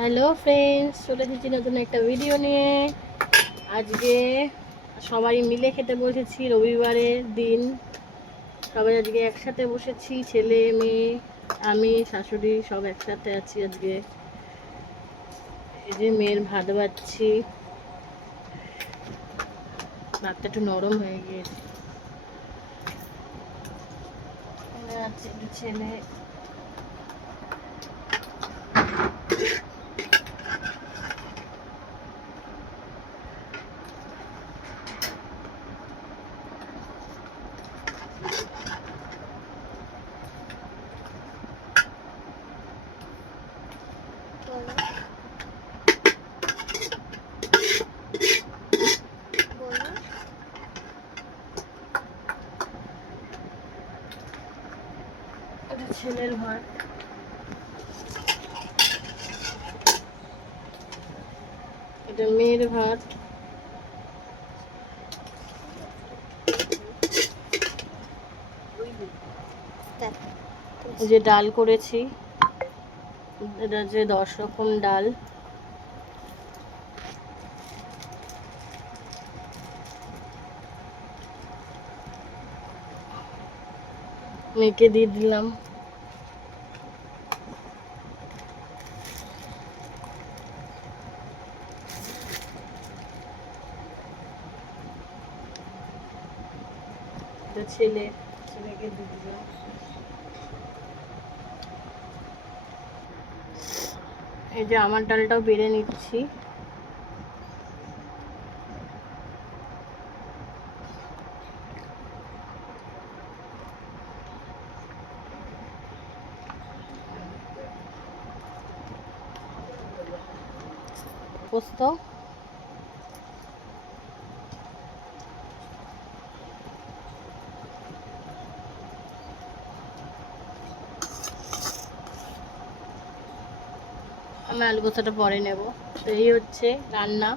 Hello friends, চলে এসেছি নতুন একটা ভিডিও নিয়ে। আজকে সবাই মিলে খেতে বসেছি, রবিবারের দিন। সবাই আজকে একসাথে বসেছি, ছেলে মেয়ে আমি শাশুড়ি সব একসাথে আছি আজকে। এই যে মেয়ের ভাত বাচ্ছি, ভাতটা একটু নরম হয়ে গিয়েছে। আছে একটু ছেলে ছেলের ভাত, এটা মেয়ের ভাত। যে ডাল করেছি, এটা যে 10 রকম ডাল। মেয়েকে দিয়ে দিলাম। ছেলেকে দিয়ে দিলাম। এই যে আমার ডালটাও বেড়ে নিচ্ছি। পোস্ত, আমি আলু পোস্তটা পরে নেব। তো এই হচ্ছে রান্না,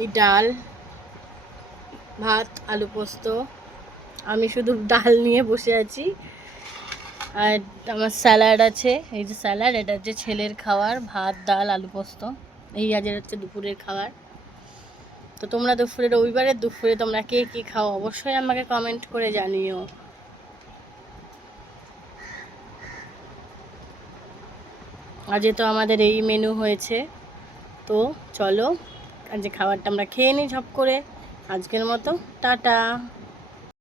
এই ডাল ভাত আলু পোস্ত। আমি শুধু ডাল নিয়ে বসে আছি, আর আমার স্যালাড আছে। এই যে স্যালাড, এটা হচ্ছে ছেলের খাবার, ভাত ডাল আলু পোস্ত। এই আজ হচ্ছে দুপুরের খাবার। তো তোমরা রবিবারের দুপুরে তোমরা কে কী খাও অবশ্যই আমাকে কমেন্ট করে জানিও। আজকে তো আমাদের এই মেনু হয়েছে। তো চলো আজকে খাবারটা আমরা খেয়ে নিই ঝপ করে। আজকের মতো টাটা।